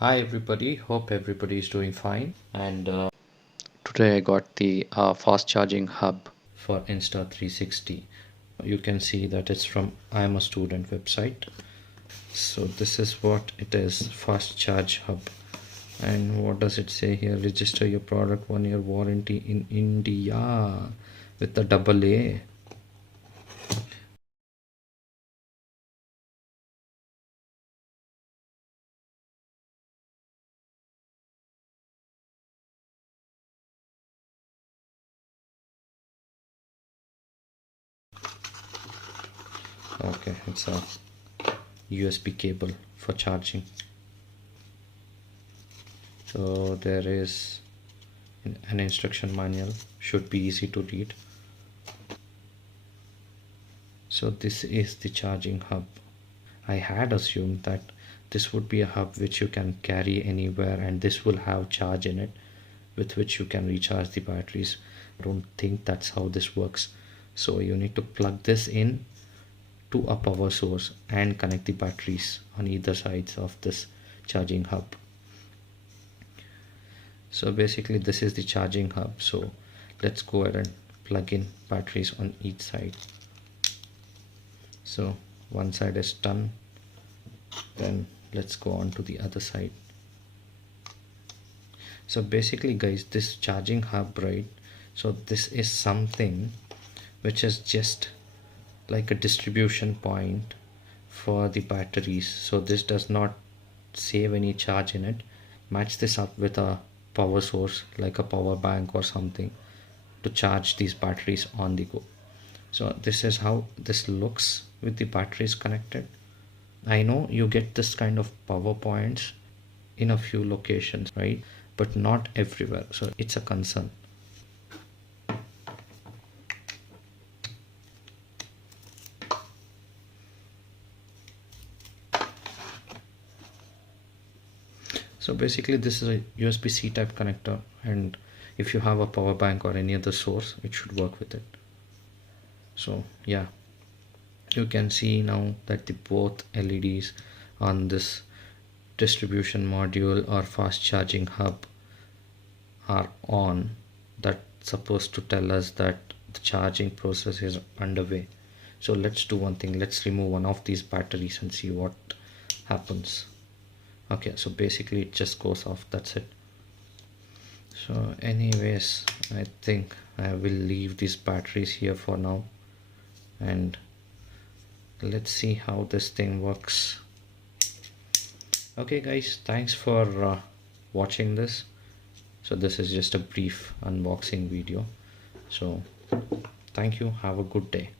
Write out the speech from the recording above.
Hi everybody, hope everybody is doing fine. And today I got the fast charging hub for Insta360. You can see that it's from I am a student website. So this is what it is, fast charge hub. And what does it say here? Register your product 1 year warranty in India with the double A. Okay, it's a USB cable for charging. So there is an instruction manual, should be easy to read. So this is the charging hub. I had assumed that this would be a hub which you can carry anywhere and this will have charge in it with which you can recharge the batteries. I don't think that's how this works. So you need to plug this in to a power source and connect the batteries on either sides of this charging hub. So basically this is the charging hub. So let's go ahead and plug in batteries on each side. So one side is done, then let's go on to the other side. So basically guys, this charging hub, right, so this is something which is just like a distribution point for the batteries. So this does not save any charge in it. Match this up with a power source like a power bank or something to charge these batteries on the go. So this is how this looks with the batteries connected. I know you get this kind of power points in a few locations, right, but not everywhere, so it's a concern. So basically this is a USB-C type connector, and if you have a power bank or any other source, it should work with it. So yeah, you can see now that the both LEDs on this distribution module or fast charging hub are on. That's supposed to tell us that the charging process is underway. So let's do one thing, let's remove one of these batteries and see what happens. Okay, so basically it just goes off, that's it. So anyways, I think I will leave these batteries here for now, and let's see how this thing works. Okay guys, thanks for watching this. So this is just a brief unboxing video. So thank you, have a good day.